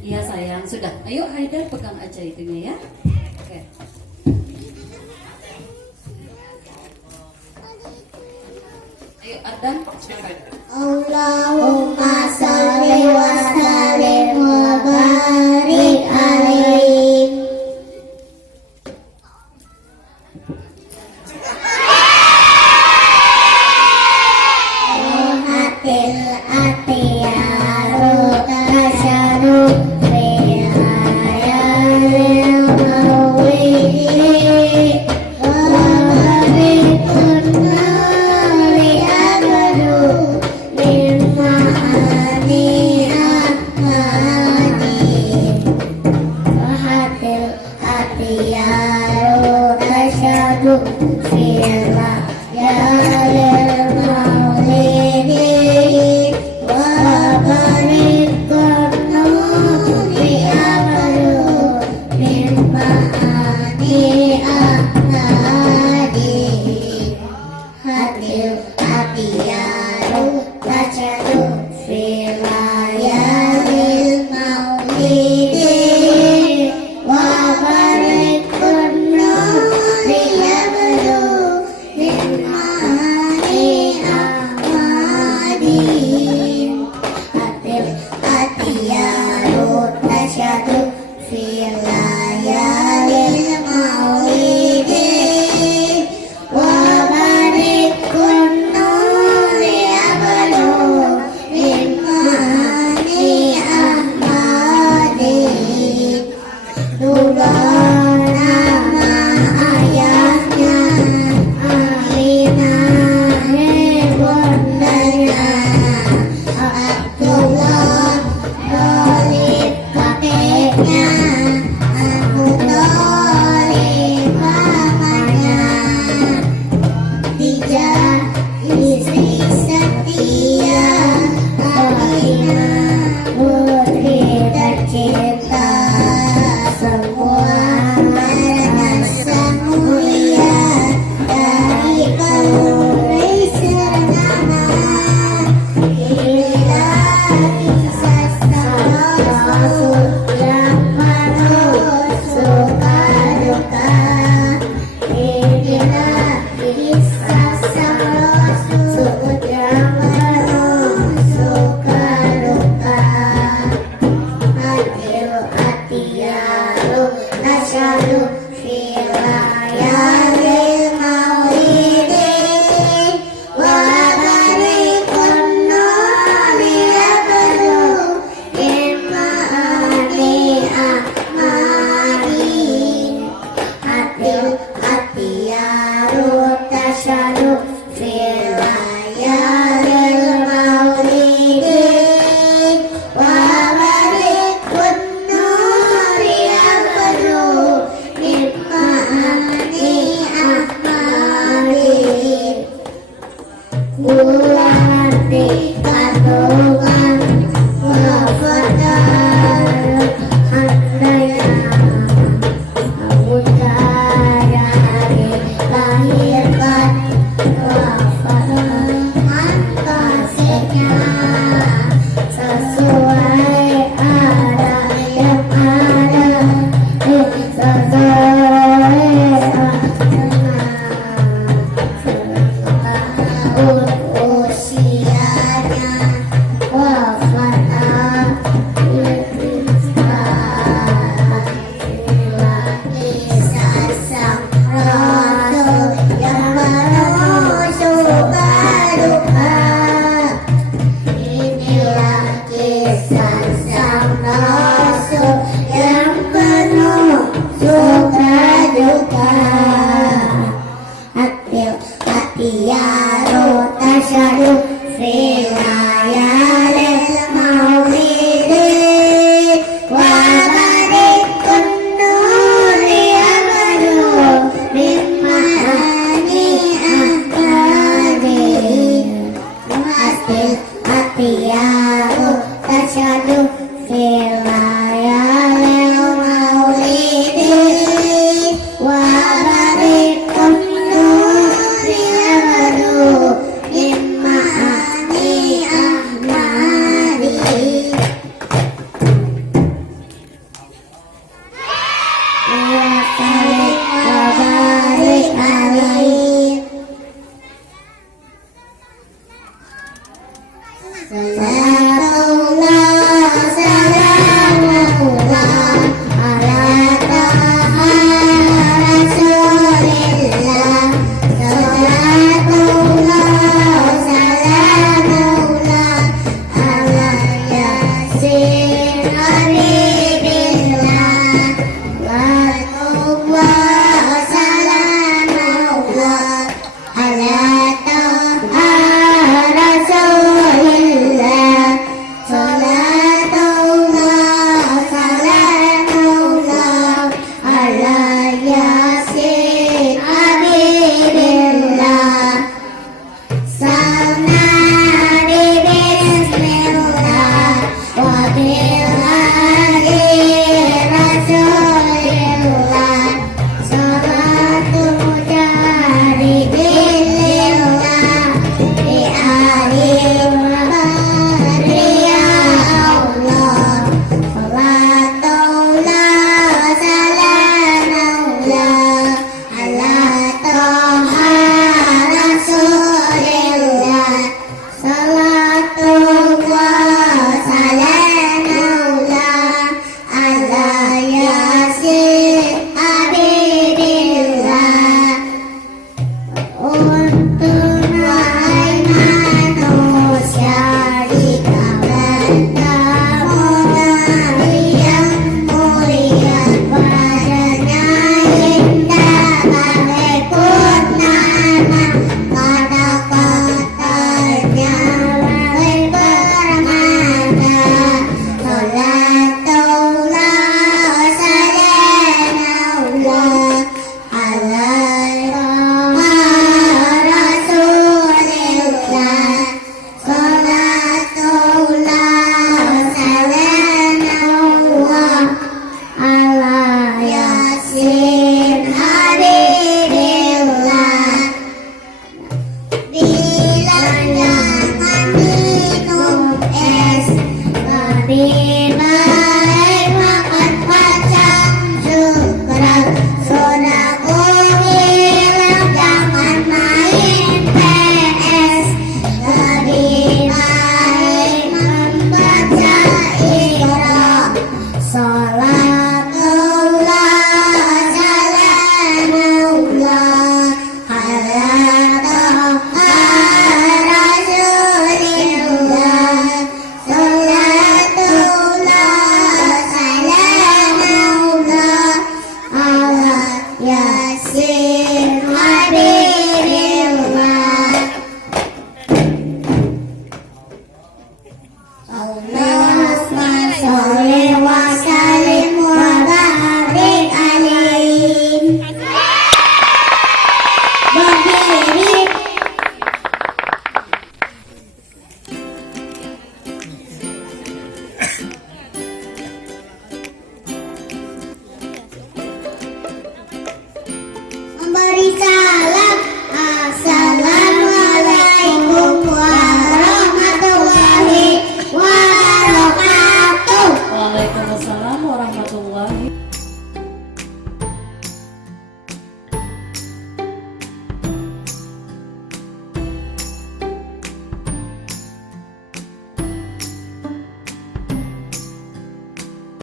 Iya sayang, sudah. Ayo Haidar pegang aja itunya ya. Oke. Ayo Ardan, silakan. Allahumma sholli wa sallim wa barik alaihi. Rohatil atiyaru tasyadu bilayalil mawili wa barikun nari abadu min ma'ani ahmadi. Rohatil atiyaru tasyadu bilayalil mawili wa barikun nari abadu min ma'ani ahmadi. Hatil atiyaru tasyadu filayalil maulidi wa barikun nuri abadu min ma'ani ahmadi. Hatil atiyaru tasyadu filayalil maulidi wa barikun nuri abadu min ma'ani ahmadi. Dulana ayahnya Alina bundanya Abdullah Thalib kakeknya Abu Thalib pamannya. Tiga istri setia Aminah putri tercinta. Semua mereka mulia dari kaum Rasulana. Inilah kisah Rasul yang penuh suka duka. Inilah kisah Rasul yang penuh suka duka. Hatil atiyaru tasyadu filayalil maulidi wa barikun nuri abadu min ma'ani ahmadi. Hatil atiyaru tasyadu filayalil maulidi wa barikun nuri abadu min ma'ani ahmadi. Bulan kandungan wa fadal handaya Abu Dari lahirkan wafatkan kasihnya sesuai ada yang ada sesuai usianya wafat kisah sang rasul yang penuh suka duka. Inilah kisah sang rasul yang penuh suka duka. Hatil atiyaru tasyadu filayalil maulidi wa barikun nuri abadu min ma'ani ahmadi. Hatil atiyaru tasyadu filayalil maulidi wa barikun nuri abadu min ma'ani Selamat